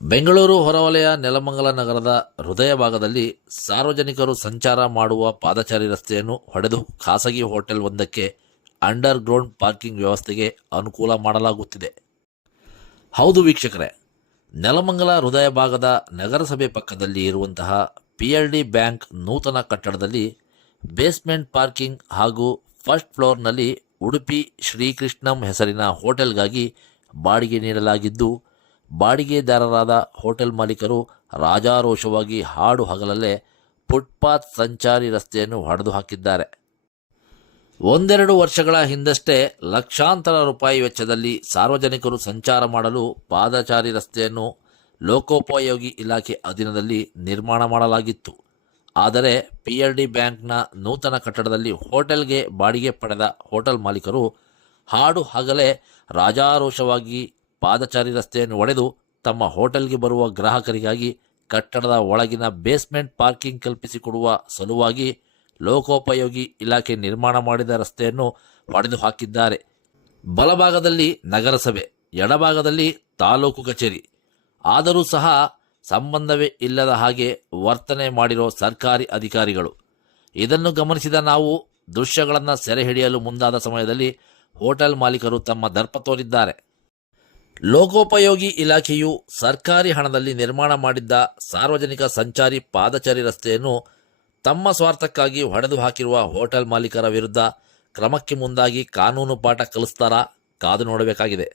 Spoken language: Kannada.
ಬೆಂಗಳೂರು ಹೊರವಲಯ ನೆಲಮಂಗಲ ನಗರದ ಹೃದಯ ಭಾಗದಲ್ಲಿ ಸಾರ್ವಜನಿಕರು ಸಂಚಾರ ಮಾಡುವ ಪಾದಚಾರಿ ರಸ್ತೆಯನ್ನು ಹೊಡೆದು ಖಾಸಗಿ ಹೋಟೆಲ್ ಒಂದಕ್ಕೆ ಅಂಡರ್ ಗ್ರೌಂಡ್ ಪಾರ್ಕಿಂಗ್ ವ್ಯವಸ್ಥೆಗೆ ಅನುಕೂಲ ಮಾಡಲಾಗುತ್ತಿದೆ. ಹೌದು ವೀಕ್ಷಕರೇ, ನೆಲಮಂಗಲ ಹೃದಯ ಭಾಗದ ನಗರಸಭೆ ಪಕ್ಕದಲ್ಲಿ ಇರುವಂತಹ PLD ಬ್ಯಾಂಕ್ ನೂತನ ಕಟ್ಟಡದಲ್ಲಿ ಬೇಸ್ಮೆಂಟ್ ಪಾರ್ಕಿಂಗ್ ಹಾಗೂ ಫಸ್ಟ್ ಫ್ಲೋರ್ನಲ್ಲಿ ಉಡುಪಿ ಶ್ರೀಕೃಷ್ಣಂ ಹೆಸರಿನ ಹೋಟೆಲ್ಗಾಗಿ ಬಾಡಿಗೆ ನೀಡಲಾಗಿದ್ದು, ಬಾಡಿಗೆದಾರರಾದ ಹೋಟೆಲ್ ಮಾಲೀಕರು ರಾಜಾರೋಷವಾಗಿ ಹಾಡು ಹಗಲಲ್ಲೇ ಫುಟ್ಪಾತ್ ಸಂಚಾರಿ ರಸ್ತೆಯನ್ನು ಹೊಡೆದು ಹಾಕಿದ್ದಾರೆ. ಒಂದೆರಡು ವರ್ಷಗಳ ಹಿಂದಷ್ಟೇ ಲಕ್ಷಾಂತರ ರೂಪಾಯಿ ವೆಚ್ಚದಲ್ಲಿ ಸಾರ್ವಜನಿಕರು ಸಂಚಾರ ಮಾಡಲು ಪಾದಚಾರಿ ರಸ್ತೆಯನ್ನು ಲೋಕೋಪಯೋಗಿ ಇಲಾಖೆ ಅಧೀನದಲ್ಲಿ ನಿರ್ಮಾಣ ಮಾಡಲಾಗಿತ್ತು. ಆದರೆ PLD ಬ್ಯಾಂಕ್ನ ನೂತನ ಕಟ್ಟಡದಲ್ಲಿ ಹೋಟೆಲ್ಗೆ ಬಾಡಿಗೆ ಪಡೆದ ಹೋಟೆಲ್ ಮಾಲೀಕರು ಹಾಡು ಹಗಲೇ ರಾಜಾರೋಷವಾಗಿ ಪಾದಚಾರಿ ರಸ್ತೆಯನ್ನು ಒಡೆದು ತಮ್ಮ ಹೋಟೆಲ್ಗೆ ಬರುವ ಗ್ರಾಹಕರಿಗಾಗಿ ಕಟ್ಟಡದ ಒಳಗಿನ ಬೇಸ್ಮೆಂಟ್ ಪಾರ್ಕಿಂಗ್ ಕಲ್ಪಿಸಿಕೊಡುವ ಸಲುವಾಗಿ ಲೋಕೋಪಯೋಗಿ ಇಲಾಖೆ ನಿರ್ಮಾಣ ಮಾಡಿದ ರಸ್ತೆಯನ್ನು ಒಡೆದು ಹಾಕಿದ್ದಾರೆ. ಬಲಭಾಗದಲ್ಲಿ ನಗರಸಭೆ, ಎಡಭಾಗದಲ್ಲಿ ತಾಲೂಕು ಕಚೇರಿ. ಆದರೂ ಸಹ ಸಂಬಂಧವೇ ಇಲ್ಲದ ಹಾಗೆ ವರ್ತನೆ ಮಾಡಿರೋ ಸರ್ಕಾರಿ ಅಧಿಕಾರಿಗಳು. ಇದನ್ನು ಗಮನಿಸಿದ ನಾವು ದೃಶ್ಯಗಳನ್ನು ಸೆರೆ ಹಿಡಿಯಲು ಮುಂದಾದ ಸಮಯದಲ್ಲಿ ಹೋಟೆಲ್ ಮಾಲೀಕರು ತಮ್ಮ ದರ್ಪ ತೋರಿದ್ದಾರೆ. ಲೋಕೋಪಯೋಗಿ ಇಲಾಖೆಯು ಸರ್ಕಾರಿ ಹಣದಲ್ಲಿ ನಿರ್ಮಾಣ ಮಾಡಿದ್ದ ಸಾರ್ವಜನಿಕ ಸಂಚಾರಿ ಪಾದಚಾರಿ ರಸ್ತೆಯನ್ನು ತಮ್ಮ ಸ್ವಾರ್ಥಕ್ಕಾಗಿ ಹೊಡೆದು ಹಾಕಿರುವ ಹೋಟೆಲ್ ಮಾಲೀಕರ ವಿರುದ್ಧ ಕ್ರಮಕ್ಕೆ ಮುಂದಾಗಿ ಕಾನೂನು ಪಾಠ ಕಲಿಸ್ತಾರಾ? ಕಾದು ನೋಡಬೇಕಾಗಿದೆ.